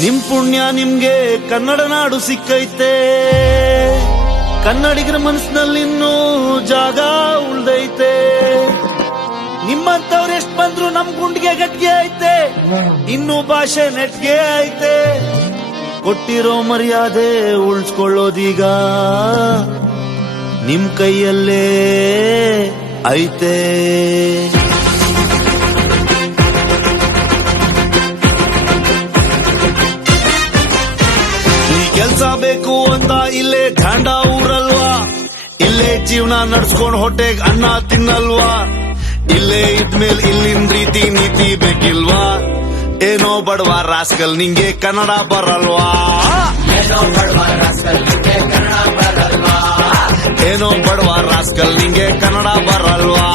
ನಿಮ್ ಪುಣ್ಯ ನಿಮ್ಗೆ ಕನ್ನಡ ನಾಡು ಸಿಕ್ಕೈತೆ, ಕನ್ನಡಿಗರ ಮನಸ್ಸಿನಲ್ಲಿ ಇನ್ನೂ ಜಾಗ ಉಳ್ದೈತೆ. ನಿಮ್ಮಂತವ್ರು ಎಷ್ಟ್ ಬಂದ್ರು ನಮ್ ಗುಂಡಿಗೆ ಗಟ್ಗೆ ಐತೆ, ಇನ್ನೂ ಭಾಷೆ ನೆಟ್ಗೆ ಐತೆ. ಕೊಟ್ಟಿರೋ ಮರ್ಯಾದೆ ಉಳಿಸ್ಕೊಳ್ಳೋದೀಗ ನಿಮ್ ಕೈಯಲ್ಲೇ ಐತೆ. ಈ ಕೆಲ್ಸ ಬೇಕು ಅಂತ ಇಲ್ಲೇ ಝಾಂಡ ಊರಲ್ವಾ, ಇಲ್ಲೇ ಜೀವನ ನಡ್ಸ್ಕೊಂಡ್ ಹೊಟ್ಟೆಗ್ ಅನ್ನ ತಿನ್ನಲ್ವಾ, ಇಲ್ಲೇ ಇದ್ಮೇಲೆ ಇಲ್ಲಿನ ರೀತಿ ನೀತಿ ಬೇಕಿಲ್ವಾ? ಏನೋ ಬಡವ ರಾಸ್ಕಲ್ ನಿಂಗೆ ಕನ್ನಡ ಬರಲ್ವಾ? ಏನೋ ಬಡವ ರಾಸ್ಕಲ್ ನಿಂಗೆ ಕನ್ನಡ ಬರಲ್ವಾ?